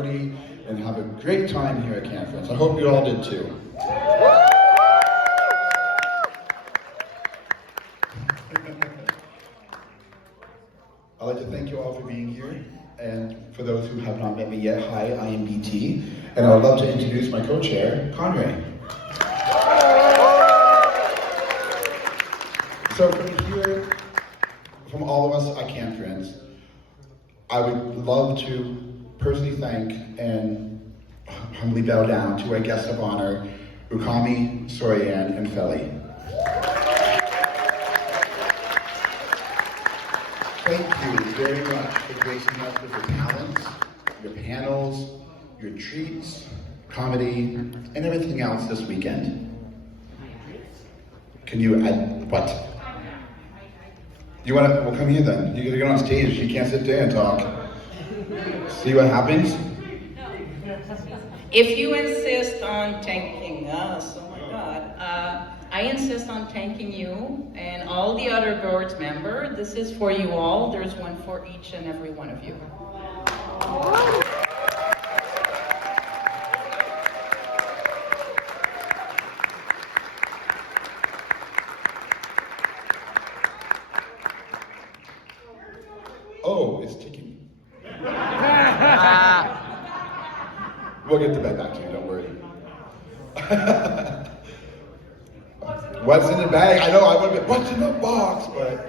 party and have a great time here at CanFURance. I hope you all did too. I'd like to thank you all for being here. And for those who have not met me yet, hi, I am BT. And I would love to introduce my co-chair, Conray. So from here, from all of us at CanFURance, I would love to personally thank and humbly bow down to our guests of honor, Ukami, Sorian, and Feli. Thank you very much for gracing us with your talents, your panels, your treats, comedy, and everything else this weekend. Can you add what? You want to? Well, come here then. You're gonna get on stage. You can't sit there and talk. See what happens? If you insist on thanking us, oh my God, I insist on thanking you and all the other board members. This is for you all. There's one for each and every one of you. Oh, it's ticking. We'll get the bed back to you, don't worry. What's in the bag? I know, I would have been, what's in the box, but...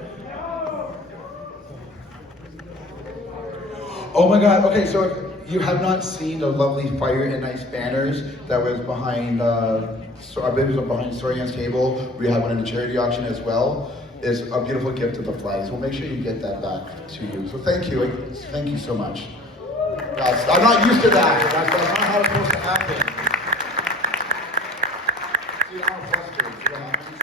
Oh my God, okay, so if you have not seen the lovely Fire and Ice banners that was behind, so I believe it was behind Sorian's table. We have one in the charity auction as well. It's a beautiful gift of the flags. We'll make sure you get that back to you. So thank you so much. I'm not used to that. That's not how it's supposed to happen. See, I'm frustrated. See what happens?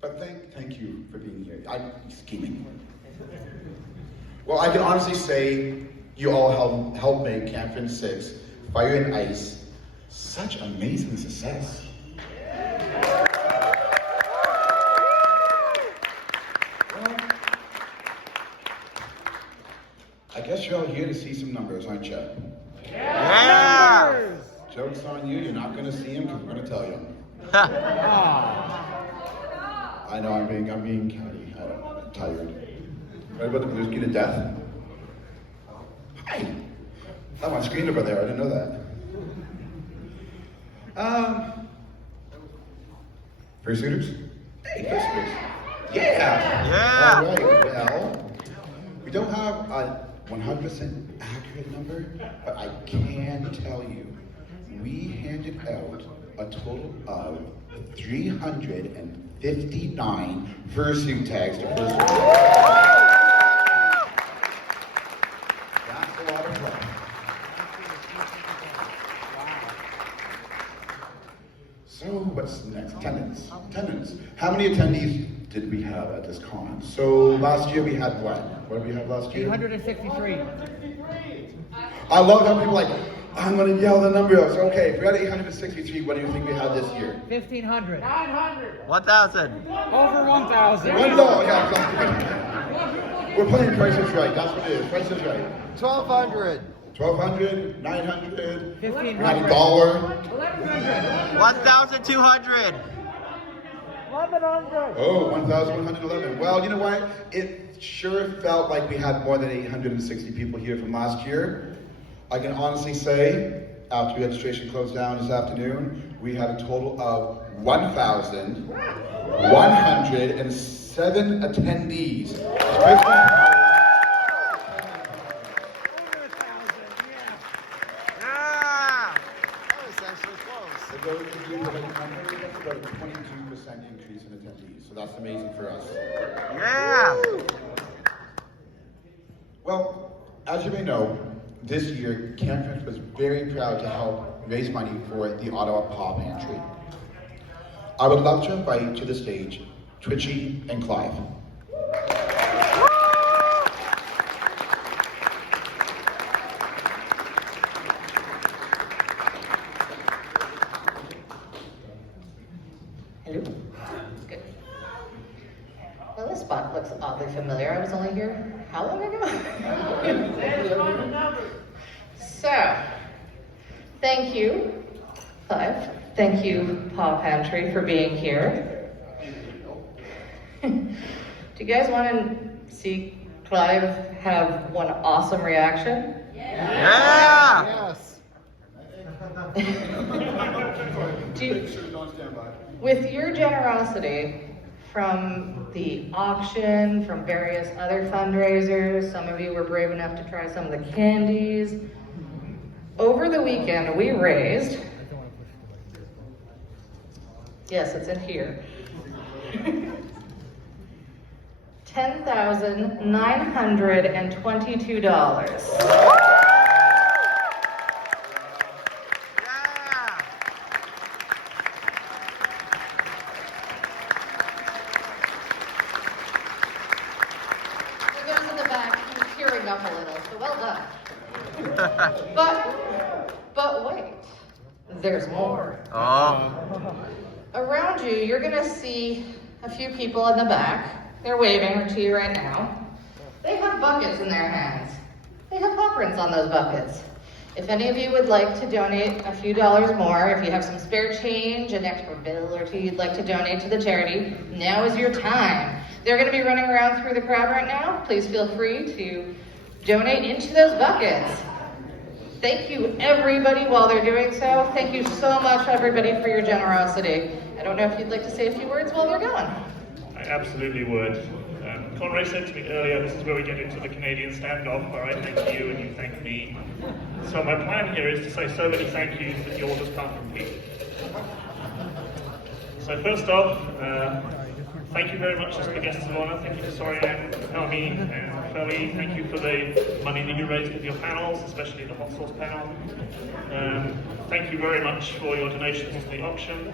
But thank you for being here. I'm scheming. Well, I can honestly say you all helped make CanFURance 6, Fire and Ice, such amazing success. I guess you're all here to see some numbers, aren't you? Yeah! Joke's on you, you're not going to see them because we're going to tell you. I know, I'm being catty. I'm tired. Right about the blues key to death? Hi! I'm on screen over there, I didn't know that. First suiters? Hey, first suiters. Yeah! Yeah! All right, well, we don't have a 100% accurate number, but I can tell you, we handed out a total of 359 fursuit tags to fursuit. That's a lot of fun. So what's next? Attendance. How many attendees did we have at this con? So last year we had what? What did we have last year? 863. I love how people are like, I'm going to yell the number out. So okay, if we had 863, what do you think we had this year? 1,500. 1,000. Over 1,000. No, yeah. We're playing Price is Right. That's what it is. Price is Right. 1,200. 1,200, 900, $1,500. $1. 1,100. 1,200. 1,100. Oh, 1,111. Well, you know what? It sure felt like we had more than 860 people here from last year. I can honestly say, after registration closed down this afternoon, we had a total of 1,107 attendees. For those of you that are members, that's about a 22% increase in attendees, so that's amazing for us. Yeah! Well, as you may know, this year, CanFURance was very proud to help raise money for the Ottawa Paw Pantry. I would love to invite to the stage Twitchy and Clive. Hello. Good. Well, this spot looks oddly familiar. I was only here how long ago? So, thank you, Clive. Thank you, Paw Pantry, for being here. Do you guys want to see Clive have one awesome reaction? Yeah! With your generosity from the auction, from various other fundraisers, some of you were brave enough to try some of the candies. Over the weekend, we raised, yes, it's in here, $10,922. Up a little, so well done. But wait, there's more. Oh. Around you, you're gonna see a few people in the back. They're waving to you right now. They have buckets in their hands. They have paw prints on those buckets. If any of you would like to donate a few dollars more, if you have some spare change, an extra bill or two you'd like to donate to the charity, now is your time. They're gonna be running around through the crowd right now. Please feel free to donate into those buckets. Thank you, everybody, while they're doing so. Thank you so much, everybody, for your generosity. I don't know if you'd like to say a few words while they're going. I absolutely would. Conray said to me earlier, this is where we get into the Canadian standoff, where I thank you and you thank me. So my plan here is to say so many thank yous that you all just can't repeat. So first off, thank you very much to the guests of honor. Thank you to Sorian, Helmi, and Feli. Thank you for the money that you raised with your panels, especially the hot sauce panel. Thank you very much for your donations to the auction.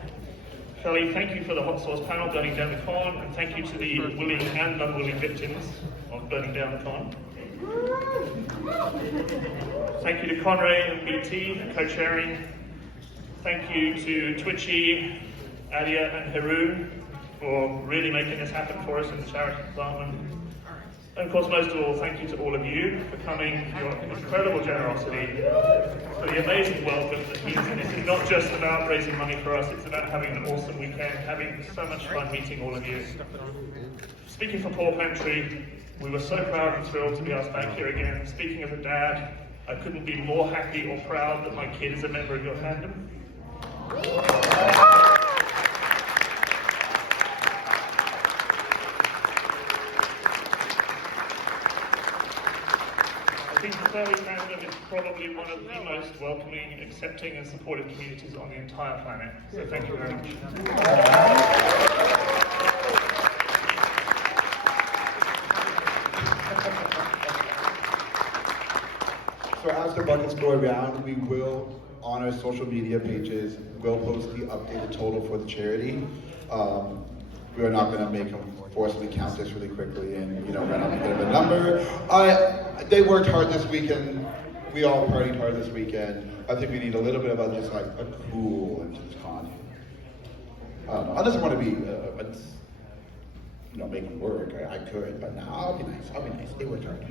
Feli, thank you for the hot sauce panel burning down the con, and thank you to the willing and unwilling victims of burning down the con. Thank you to Conray and BT for co-chairing. Thank you to Twitchy, Adia, and Haroon for really making this happen for us in the charity department. And of course, most of all, thank you to all of you for coming, your incredible generosity, for the amazing welcome that means this is not just about raising money for us, it's about having an awesome weekend, having so much fun meeting all of you. Speaking for Paw Pantry, we were so proud and thrilled to be asked back here again. Speaking as a dad, I couldn't be more happy or proud that my kid is a member of your fandom. I think the Furry fandom is probably one of the most welcoming, accepting and supportive communities on the entire planet. So thank you very much. So as the buckets go around, we will, on our social media pages, will post the updated total for the charity. We are not going to make them forcibly count this really quickly and, run out a bit of a number. They worked hard this weekend. We all partied hard this weekend. I think we need a little bit of just like a cool and just con. I don't know. I just want to be, make it work. I could, but no, I'll be nice. They worked hard.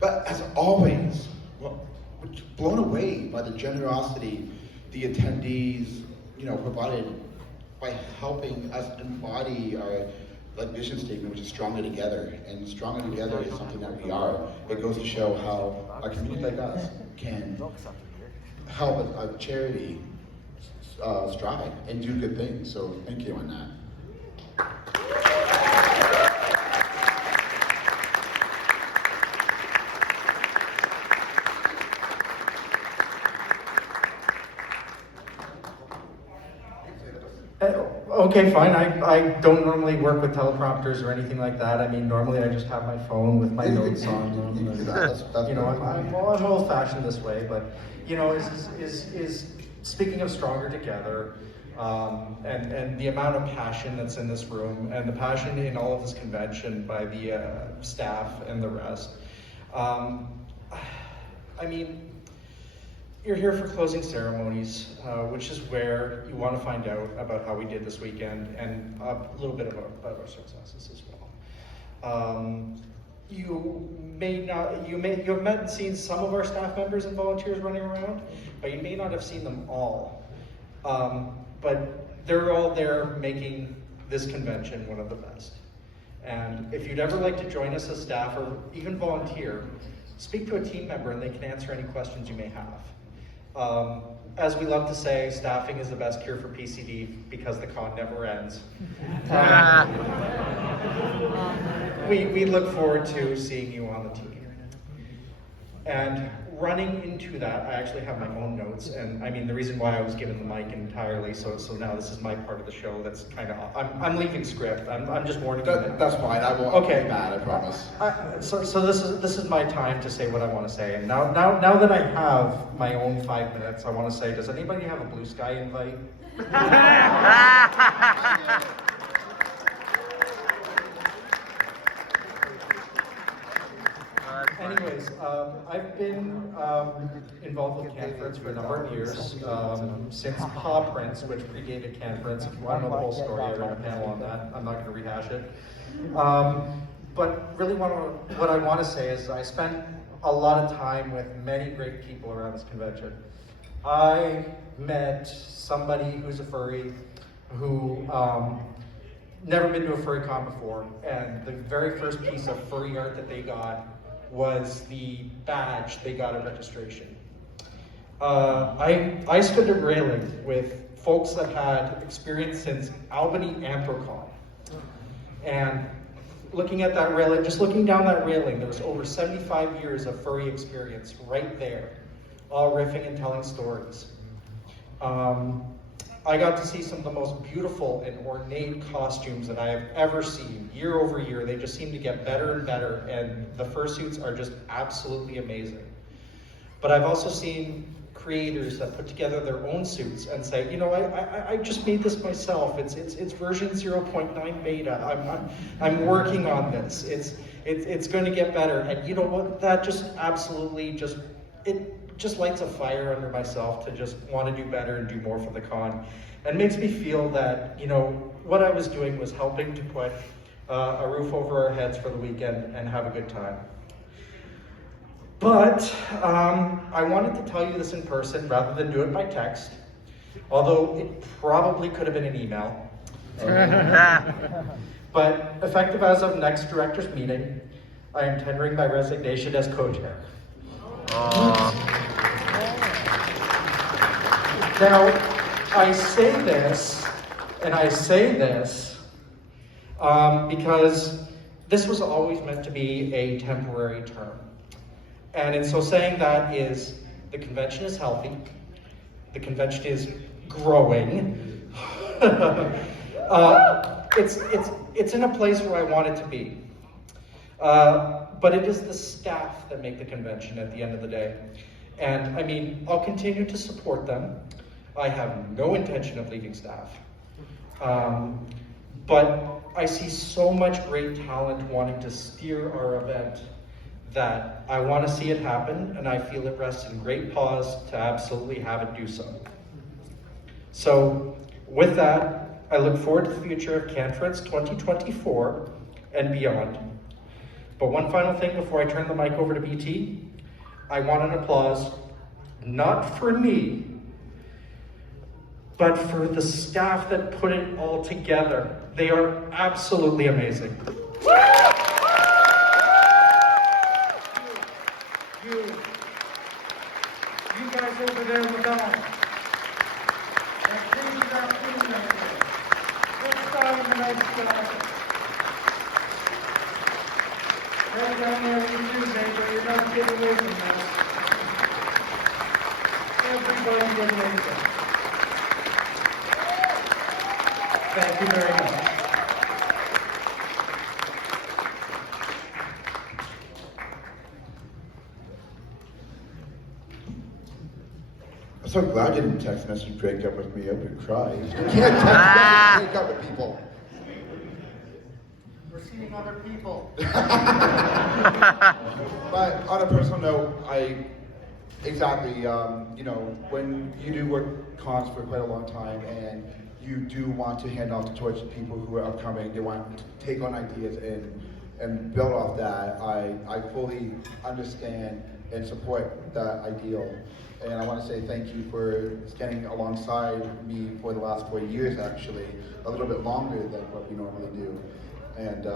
But as always, we're blown away by the generosity the attendees, provided by helping us embody our vision statement, which is stronger together. And stronger together is something that we are. It goes to show how a community like us can help a charity strive and do good things. So thank you on that. Okay, fine. I don't normally work with teleprompters or anything like that. I mean, normally I just have my phone with my notes on them. And, I'm old-fashioned this way, but is speaking of stronger together, and the amount of passion that's in this room, and the passion in all of this convention by the staff and the rest. I mean, you're here for closing ceremonies, which is where you want to find out about how we did this weekend and a little bit about our successes as well. you have met and seen some of our staff members and volunteers running around, but you may not have seen them all. But they're all there making this convention one of the best. And if you'd ever like to join us as staff or even volunteer, speak to a team member and they can answer any questions you may have. As we love to say, staffing is the best cure for PCD because the con never ends. We look forward to seeing you on the team. And running into that, I actually have my own notes, and I mean the reason why I was given the mic entirely, so now this is my part of the show. That's kind of I'm leaving script. I'm just warning you. That's fine. I won't be mad. I promise. So this is my time to say what I want to say, and now that I have my own 5 minutes, I want to say, does anybody have a Blue Sky invite? Anyways, I've been involved with CanFURance for a number of years, since CanFURance, which predated CanFURance. If you want to know the whole story, I ran a panel on that. I'm not going to rehash it. But really what I want to say is I spent a lot of time with many great people around this convention. I met somebody who's a furry who never been to a furry con before, and the very first piece of furry art that they got was the badge they got at registration. I stood at railing with folks that had experience since Albany Anthrocon. And looking at that railing, just looking down that railing, there was over 75 years of furry experience right there, all riffing and telling stories. I got to see some of the most beautiful and ornate costumes that I have ever seen. Year over year, they just seem to get better and better, and the fursuits are just absolutely amazing. But I've also seen creators that put together their own suits and say, you know, I just made this myself. It's version 0.9 beta. I'm working on this. It's going to get better. And you know what? That just absolutely just lights a fire under myself to just want to do better and do more for the con, and makes me feel that, you know, what I was doing was helping to put a roof over our heads for the weekend and have a good time. But I wanted to tell you this in person rather than do it by text, although it probably could have been an email. But effective as of next director's meeting, I am tendering my resignation as co-chair. Now, I say this because this was always meant to be a temporary term. And in so saying that is, the convention is healthy, the convention is growing, it's in a place where I want it to be. But it is the staff that make the convention at the end of the day. And I mean, I'll continue to support them. I have no intention of leaving staff. But I see so much great talent wanting to steer our event that I want to see it happen, and I feel it rests in great pause to absolutely have it do so. So with that, I look forward to the future of CanFURance 2024 and beyond. But one final thing before I turn the mic over to BT, I want an applause, not for me, but for the staff that put it all together. They are absolutely amazing. You guys over there with us. Let's start on the next side. Right down there with you, neighbor. You're not getting away from that. Everybody get amazing. Thank you very much. I'm so glad you didn't text message break up with me. I would cry. You can't text message break up with people. We're seeing other people. But on a personal note, exactly, you know, when you do work cons for quite a long time and you do want to hand off the torch to people who are upcoming, they want to take on ideas and and build off that, I fully understand and support that ideal. And I want to say thank you for standing alongside me for the last 4 years, actually, a little bit longer than what we normally do. And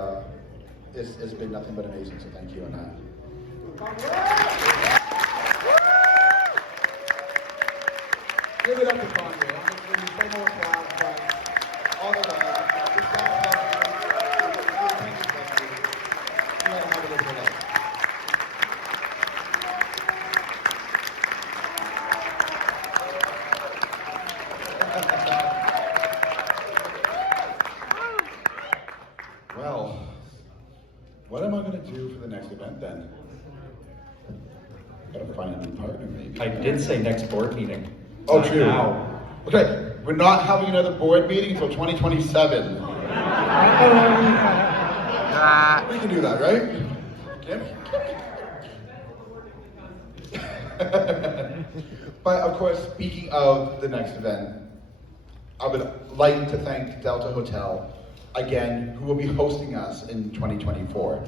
it's been nothing but amazing, so thank you on that. Give it up to Kanye. Honestly, we say more applause, but all the love. Just thank you. You gotta have a little bit of love. Well, what am I going to do for the next event then? Gotta find a new partner, maybe. I did say next board meeting. Oh, Not true. Now. Okay, we're not having another board meeting until 2027. We can do that, right? But of course, speaking of the next event, I would like to thank Delta Hotel again, who will be hosting us in 2024.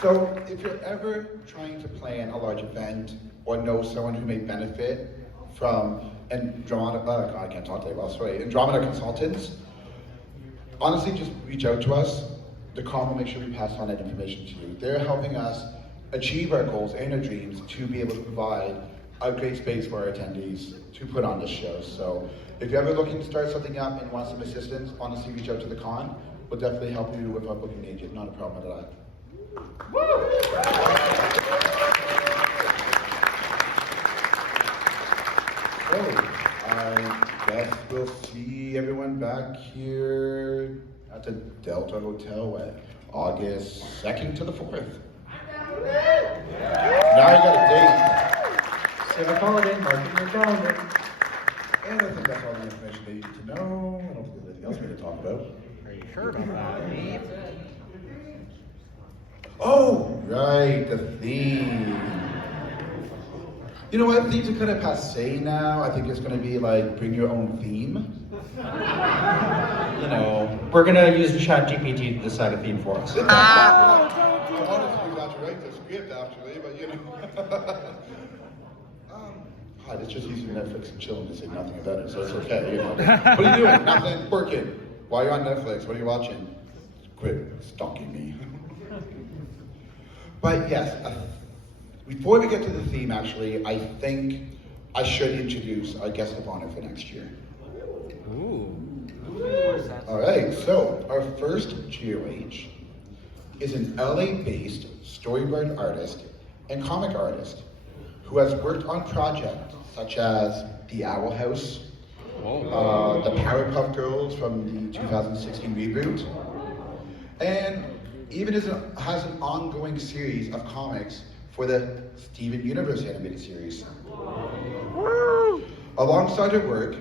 So if you're ever trying to plan a large event or know someone who may benefit from Andromeda, I can't talk today, well, sorry, Andromeda Consultants, honestly, just reach out to us. The con will make sure we pass on that information to you. They're helping us achieve our goals and our dreams to be able to provide a great space for our attendees to put on this show. So if you're ever looking to start something up and want some assistance, honestly, reach out to the con. We'll definitely help you with our booking agent, not a problem at all. So, I guess we'll see everyone back here at the Delta Hotel at August 2nd to the 4th. Now you got a date. Save a holiday, mark it in your calendar. And I think that's all the information they need to know. I don't think there's anything else we need to talk about. Are you sure about that? Oh, right, the theme. You know what? Themes are kind of passe now. I think it's going to be like bring your own theme. You know, we're gonna use ChatGPT to decide a theme for us. I wanted to do that to write the script actually, but you know. Hi, it's just using Netflix and chilling to say nothing about it, so it's okay. You know. What are you doing? Nothing. Working. While you're on Netflix, what are you watching? Quit stalking me. But yes, before we get to the theme, actually, I think I should introduce our guest of honor for next year. Ooh. All right, so our first GOH is an LA-based storyboard artist and comic artist who has worked on projects such as The Owl House, the Powerpuff Girls from the 2016 reboot, and even has an ongoing series of comics for the Steven Universe animated series. Woo! Alongside her work,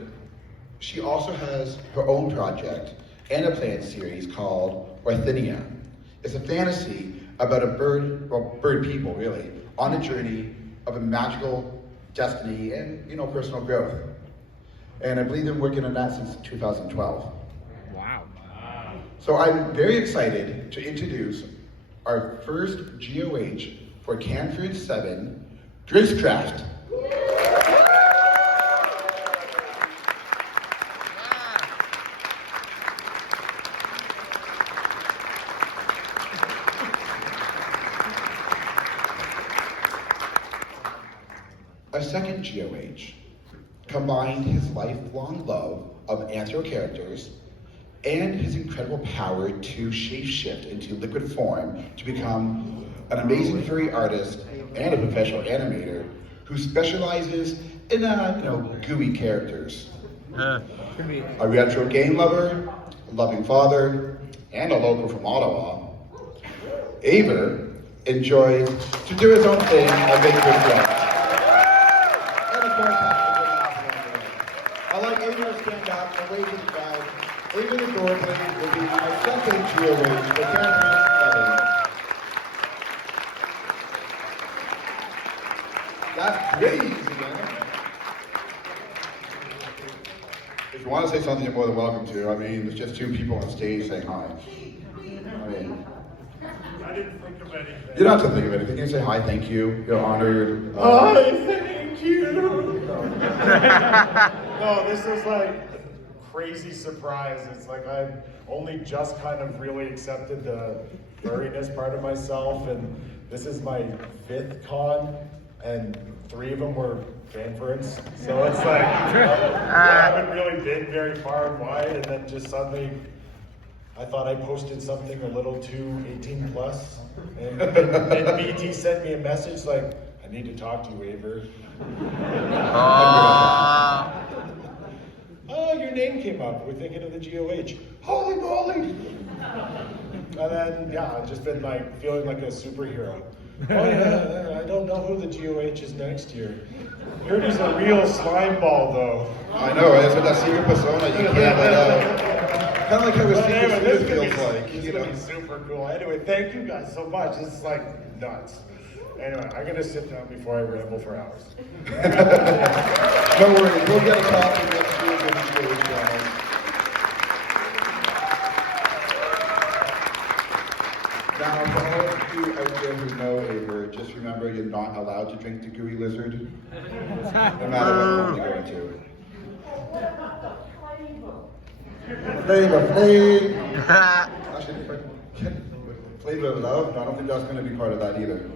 she also has her own project and a planned series called Orthinia. It's a fantasy about a bird people really, on a journey of a magical destiny and, personal growth. And I believe they're working on that since 2012. Wow. So I'm very excited to introduce our first GOH for CanFURance 7, Drizcraft. Our second GOH combined his lifelong love of anthro characters and his incredible power to shapeshift into liquid form to become an amazing furry artist and a professional animator who specializes in, gooey characters. A retro game lover, a loving father, and a local from Ottawa, Aver enjoys to do his own thing and make good friends. I like Aver to stand up and wave his flag. Aver the Doorplay will be our second GOH for CanFURance 7. That's crazy, man. If you want to say something, you're more than welcome to. I mean, there's just two people on stage saying hi. I mean, I didn't think of anything. you don't have to think of anything. You can say hi, thank you. You're honored. Hi, thank you. No, this is like a crazy surprise. It's like I've only just kind of really accepted the furriness part of myself, and this is my 5th con, and 3 of them were CanFURance. So it's like, I haven't really been very far and wide, and then just suddenly, I thought I posted something a little too 18 plus, and BT sent me a message like, I need to talk to you, Aver. Oh, your name came up. We're thinking of the GOH. Holy moly! And then, yeah, I've just been like feeling like a superhero. Oh yeah, I don't know who the GOH is next year. Heard he's a real slime ball though. I know, right? It's with that secret persona you can't let out. Kind of like how a secret This Santa feels like. It's You gonna know? be super cool. Anyway, thank you guys so much. This is like nuts. Anyway, I'm gonna sit down before I ramble for hours. Don't worry, we'll get a copy next year when you go channel. Now, for all of you out there who know Aver, just remember you're not allowed to drink the gooey lizard, no matter what you're going to. Flavor. Actually, Flavor of Love? No, I don't think that's going to be part of that either.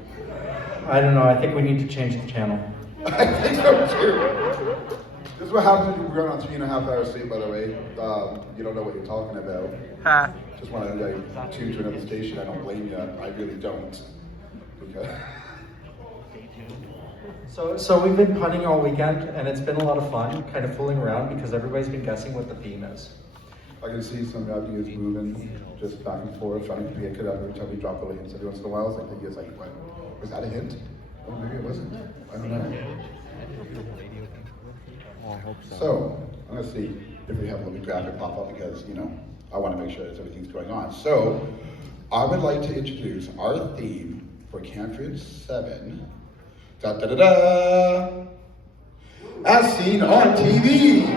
I don't know, I think we need to change the channel. I think so too. This is what happens when you run on 3.5 hours sleep, by the way. You don't know what you're talking about. Just want to tune to another station. I don't blame you. I really don't. Okay. So we've been punning all weekend, and it's been a lot of fun, kind of fooling around because everybody's been guessing what the theme is. I can see some ideas moving, just back and forth, trying to pick it up every time we drop little hints every once in a while. So I think it's like, what? Was that a hint? Oh, maybe it wasn't. I don't know. Oh, I hope so. So, I'm gonna see if we have a little graphic pop up because, you know, I want to make sure that everything's going on. So, I would like to introduce our theme for CanFURance 7. Da da da da! As seen on TV!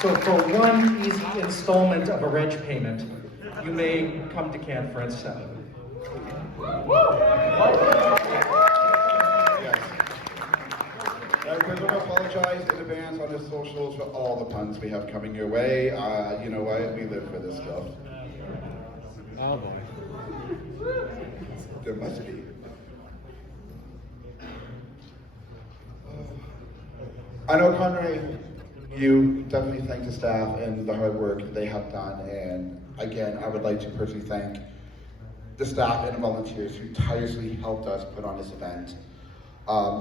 So for one easy installment of a reg payment, you may come to CanFURance 7. Yes. Guys, I apologize in advance on the socials for all the puns we have coming your way. You know what? We live for this stuff. Oh boy. There must be. I know, Conrad, you definitely thank the staff and the hard work they have done. And again, I would like to personally thank the staff and the volunteers who tirelessly helped us put on this event.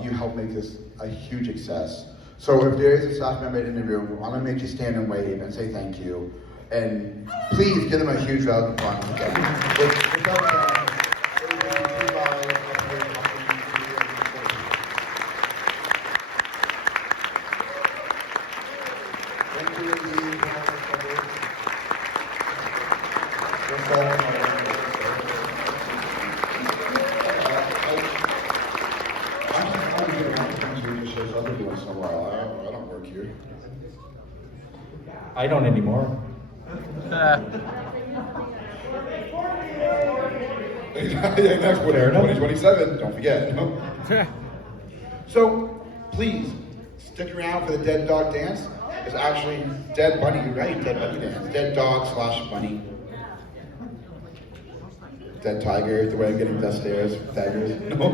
You helped make this a huge success. So if there is a staff member in the room, I'm gonna make you stand and wave and say thank you. And please give them a huge round of applause again. Without them, it would be too loud, up here, up here. Thank you indeed. That's all. I don't work here. I don't anymore. Next one, 2027, don't forget. So, please, stick around for the Dead Dog Dance. It's actually Dead Bunny, right? Dead Bunny Dance. Dead Dog / Bunny. Dead Tiger, the way I'm getting the stairs, daggers. No.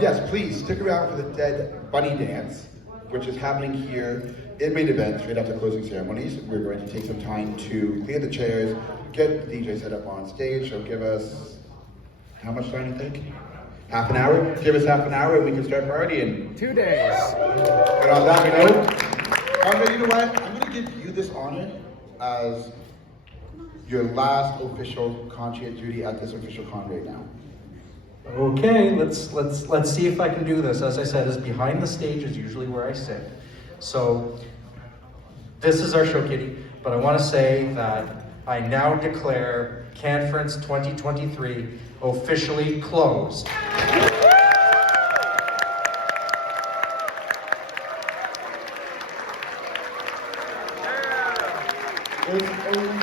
Yes, please stick around for the Dead Bunny Dance, which is happening here in main event straight after closing ceremonies. We're going to take some time to clear the chairs, get the DJ set up on stage. So give us, how much time do you think? Half an hour? Give us half an hour and we can start partying. 2 days. And on that note, Andre, you know what? I'm going to give you this honor as your last official concert duty at this official con right now. Okay, let's see if I can do this. As I said, is behind the stage is usually where I sit. So this is our show kitty, but I want to say that I now declare CanFURance 2023 officially closed. It's over.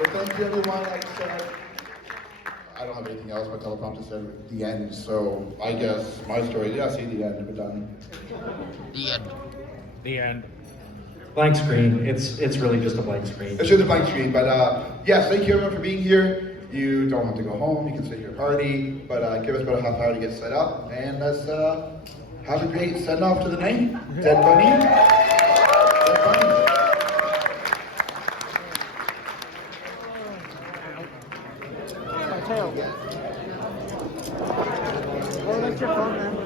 Well, thank you everyone. Like I said, I don't have anything else. My teleprompter said the end, so I guess my story, yeah, see the end, we're done. The end. Blank screen. It's really just a blank screen. It's just a blank screen, but yes, thank you everyone for being here. You don't have to go home, you can stay here party, but give us about a half hour to get set up, and let's have a great send off to the night. Dead Bunny. Dead Bunny. My tail. Well, that's your phone, man.